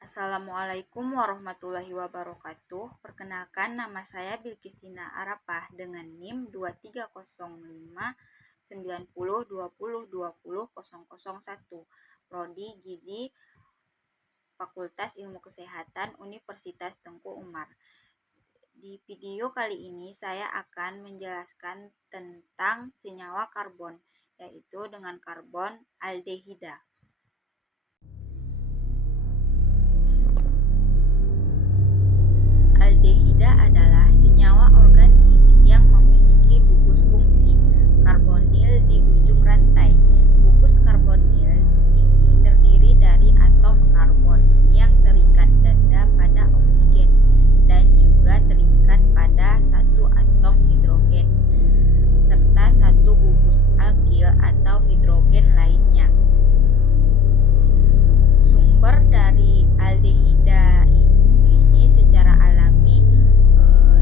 Assalamualaikum warahmatullahi wabarakatuh. Perkenalkan, nama saya Bilkistina Arapah dengan NIM 23059020200001, Prodi Gizi, Fakultas Ilmu Kesehatan Universitas Tengku Umar. Di video kali ini saya akan menjelaskan tentang senyawa karbon, yaitu dengan karbon aldehida. Aldehida adalah senyawa organik yang memiliki gugus fungsi karbonil di ujung rantai. Gugus karbonil ini terdiri dari atom karbon yang terikat ganda pada oksigen dan juga terikat pada satu atom hidrogen serta satu gugus alkil atau hidrogen lainnya. Sumber dari aldehida ini secara alami,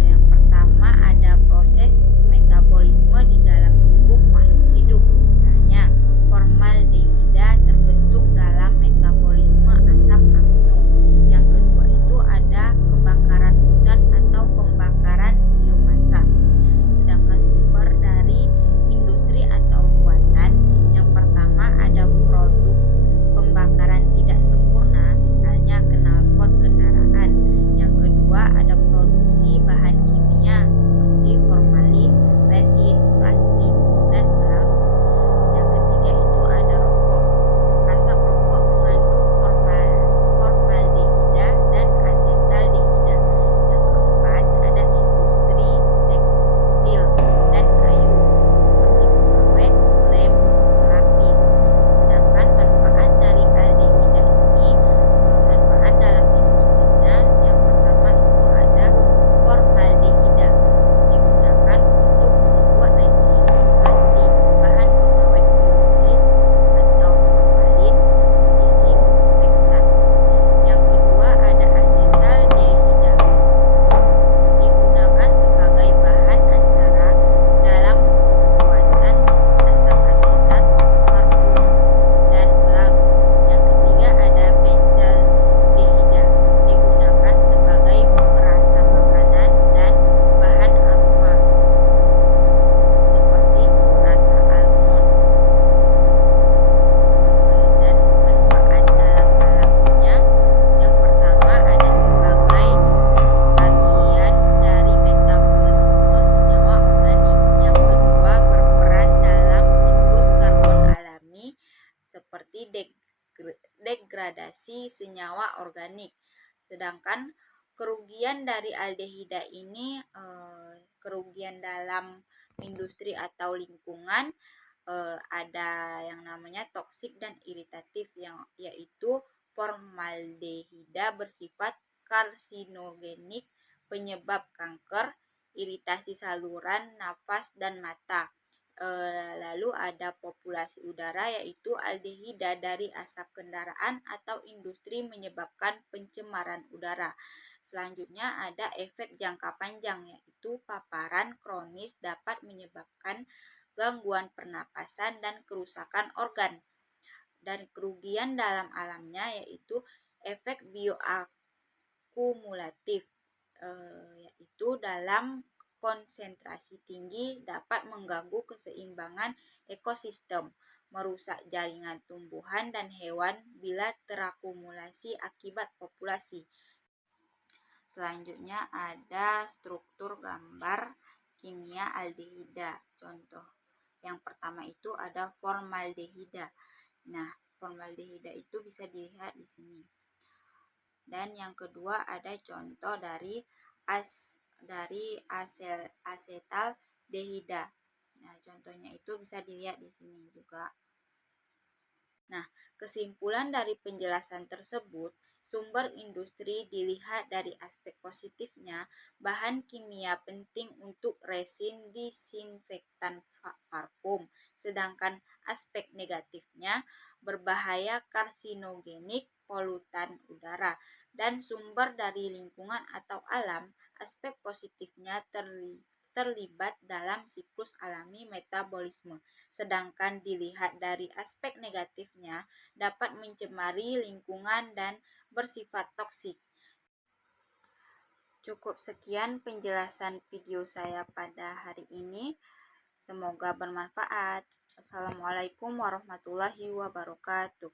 yang pertama ada proses metabolisme di dalam tubuh makhluk hidup. Misalnya, formaldehida terbentuk dalam metabolisme asam amino. Yang kedua itu ada kebakaran hutan atau pembakaran biomasa. Sedangkan sumber dari industri atau buatan, yang pertama ada produk pembakaran tidak sempurna, misalnya knalpot kendaraan. Yang kedua ada produksi bahan kimia seperti formalin, resin, plastik, dan pelarut. Yang ketiga itu ada rokok. Asap rokok mengandung formaldehida dan asetaldehida. Yang keempat ada industri tekstil dan kayu seperti pengawet, lem, pelapis. Sedangkan manfaat dari aldehida ini, manfaat dalam industrinya, yang pertama itu ada formaldehida digunakan untuk membuat resin, plastik, bahan pengawet biologis atau formalin, disinfektan. Yang kedua ada asetaldehida digunakan sebagai bahan antara dalam pembuatan asam asetat, parfum, dan pelarut. Yang ketiga ada benzaldehida digunakan sebagai perasa makanan dan bahan aroma seperti rasa almond. Dan manfaat dalam alaminya, yang pertama ada sebagai bagian dari metabolisme senyawa organik. Yang kedua berperan dalam siklus karbon alami seperti degradasi senyawa organik. Sedangkan kerugian dari aldehida ini, kerugian dalam industri atau lingkungan, ada yang namanya toksik dan iritatif, yaitu formaldehida bersifat karsinogenik, penyebab kanker, iritasi saluran nafas dan mata. Lalu ada populasi udara, yaitu aldehida dari asap kendaraan atau industri menyebabkan pencemaran udara. Selanjutnya ada efek jangka panjang, yaitu paparan kronis dapat menyebabkan gangguan pernapasan dan kerusakan organ. Dan kerugian dalam alamnya yaitu efek bioakumulatif, yaitu dalam konsentrasi tinggi dapat mengganggu keseimbangan ekosistem, merusak jaringan tumbuhan dan hewan bila terakumulasi akibat populasi. Selanjutnya ada struktur gambar kimia aldehida. Contoh yang pertama itu ada formaldehida. Nah, formaldehida itu bisa dilihat di sini. Dan yang kedua ada contoh dari asetaldehida. Nah, contohnya itu bisa dilihat di sini juga. Nah, kesimpulan dari penjelasan tersebut, sumber industri dilihat dari aspek positifnya, bahan kimia penting untuk resin, disinfektan, parfum. Sedangkan aspek negatifnya, berbahaya, karsinogenik, polutan udara. Dan sumber dari lingkungan atau alam, aspek positifnya terlibat dalam siklus alami metabolisme. Sedangkan dilihat dari aspek negatifnya, dapat mencemari lingkungan dan bersifat toksik. Cukup sekian penjelasan video saya pada hari ini. Semoga bermanfaat. Assalamualaikum warahmatullahi wabarakatuh.